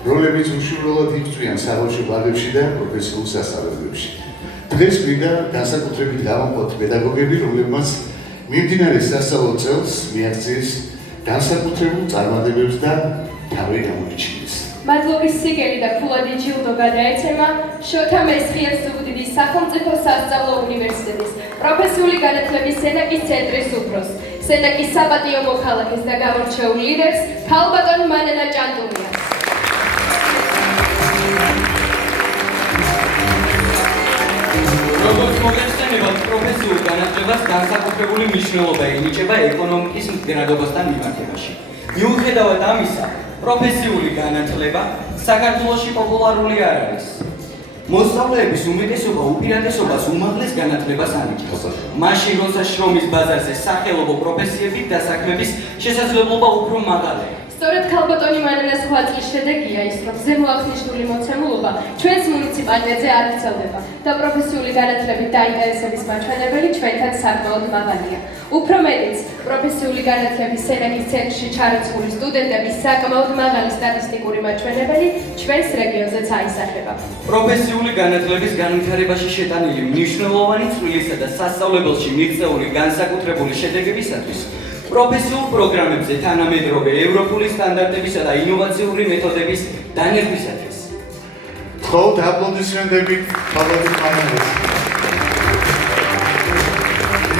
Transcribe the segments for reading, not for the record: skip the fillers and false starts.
რომლებიც უშუალოდ იწვიან საბავშვო ბაღებში და პროფესიულ სასწავლებლებში. დღეს გვინდა განსაკუთრებით დავამხოთ პედაგოგები, რომლებმაც მიმდინარე სასწავლო წელს მიაღწიეს განსაკუთრებულ წარმატებებს და თავი გამოიჩინეს. მადლობის სიგელი და ფულადი ჯილდო გადაეცემა შოთა მესხიას ზუგდიდის სახელმწიფო სასწავლო უნივერსიტეტის პროფესიული განათლების სენაკის ცენტრის უფროს, სენაკის საპატიო მოქალაქეს და გამორჩეულ ლიდერს ქალბატონ მანენა ჭანტურიას. როგორც მოგეხსენებათ, პროფესიულ განათლებას განსაკუთრებული მნიშვნელობა ენიჭება ეკონომიკის მდგრადობასთან მიმართებაში. მიუხედავად ამისა, პროფესიული განათლება საქართველოში პოპულარული არ არის. მოსწავლეების უმეტესობა უპირატესობას უმაღლეს განათლებას ანიჭებს. მაშინ, როცა შრომის ბაზარზე სახელობო პროფესიების დასაქმების შესაძლებლობა უფრო მაღალია. სწორედ ქალბატონი მანენას ღვაწლის შედეგია ის, რომ ზემო აღნიშნული მოცემულობა ჩვენს მუნიციპალიტეტზე არ ვრცელდება და პროფესიული განათლებით დაინტერესების მაჩვენებელი ჩვენთან საკმაოდ მაღალია. უფრო მეტიც, პროფესიული განათლების სენაკის ცენტრში ჩარიცხული სტუდენტების საკმაოდ მაღალი სტატისტიკური მაჩვენებელი ჩვენს რეგიონზეც აისახება. პროფესიული განათლების განვითარებაში შეტანილი მნიშვნელოვანი წვლილისა და სასწავლებელში მიღწეული განსაკუთრებული შედეგებისათვის პროფესიულ პროგრამებზე თანამედროვე ევროპული სტანდარტებისა და ინოვაციური მეთოდების დანერგვისათვის. გთხოვთ აპლოდისმენტებით ქალბატონ მანენას.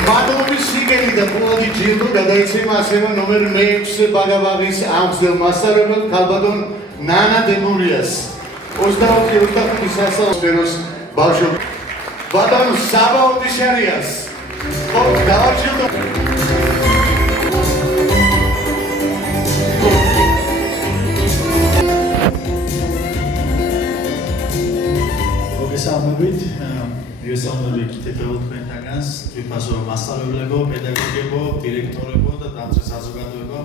მადლობის სიგელი და ფულადი ჯილდო გადაეცემა ასევე ნომერ მე-6 ბაგაბაღის ამსდელ მასწავლებლად ქალბატონ ნანა დემურიას. 24-25 სასწავლებელს ბავშვ ბატონ საბა ოდიშარიას. გთხოვთ გავარჯილდოთ. მოგესალმებით თითოეულ თქვენთაგანს, თვითფასო მასწავლებლებო, პედაგოგებო, დირექტორებო და დამცველ საზოგადოებო.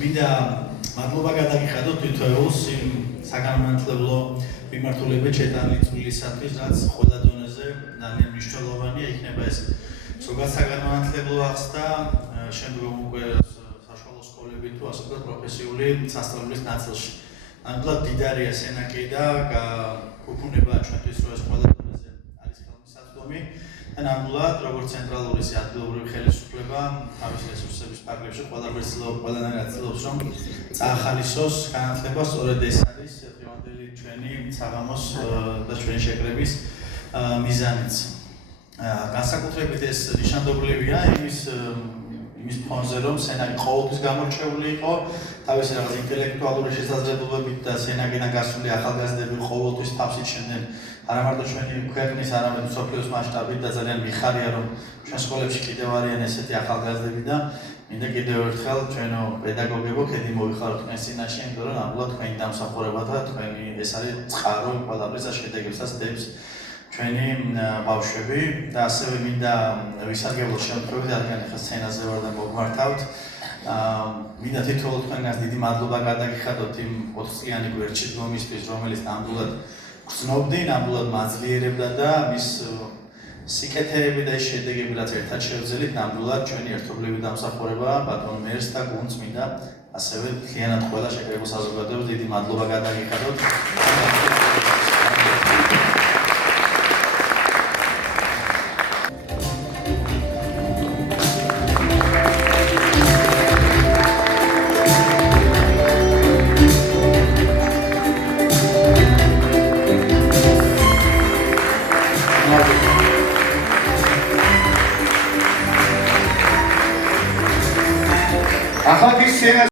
მინდა მადლობა გადაგიხადოთ თითოეულს იმ საგანმანათლებლო მიმართულებით შეტანილი წვლილისათვის, რაც ყველა დონეზე ძალიან მნიშვნელოვანია, იქნება ეს ზოგადად საგანმანათლებლო ახსნა, შემდგომ უკვე საშუალო სკოლები თუ ასე ვთქვათ პროფესიული სასწავლებლის ნაწილში. ნამდვილად დიდარია სენაკი და გუქუნება ჩვენთვის, რომ ეს ყველა დონეზე არის ხელმისაწვდომი და ნამდვილად როგორც ცენტრალური ადგილობრივი ხელისუფლება თავის რესურსების ფარგლებში ყველანაირად ცდილობს, რომ წაახალისოს განათლება, სწორედ ეს არის დღევანდელი ჩვენი საღამოს და ჩვენი შეკრების მიზანიც. განსაკუთრებით ეს ნიშანდობლივია იმის ფონზე, რომ სენაკი ყოველთვის გამორჩეული იყო თავისი რაღაც ინტელექტუალური შესაძლებლობებით და სენაკიდან გასული ახალგაზრდები ყოველთვის თავს იჩენდნენ არა მარტო ჩვენი ქვეყნის, არამედ მსოფლიოს მასშტაბით და ძალიან მიხარია, რომ ჩვენ სკოლებში კიდევ არიან ესეთი ახალგაზრდები და მინდა კიდევ ერთხელ ჩვენო პედაგოგებო ქედი მოვიხაროთ თქვენს წინაშე, იმიტომ რომ ნამდვილად თქვენი დამსახურება და თქვენი ეს არის წყარო ყველაფრის და შედეგებსაც დებს ჩვენი ბავშვები და ასევე მინდა ვისარგებლო შემთხვევით, რადგან ახლა სცენაზე ვარ და მოგმართავთ. მინდა თითოეულ თქვენგანს დიდი მადლობა გადაგიხადოთ იმ 4 წლიანი გვერდში დგომისთვის, რომელიც ნამდვილად გრძნობდი, ნამდვილად მაძლიერებდა და მის სიკეთეები და ის შედეგები, რაც ერთად შევძელით, ნამდვილად ჩვენი ერთობლივი დამსახურება ბატონ მერს და გუნდს მინდა ასევე მთლიანად ყველა შეკრებილ საზოგადოებას დიდი მადლობა გადაგიხადოთ. ახლა ის სცენა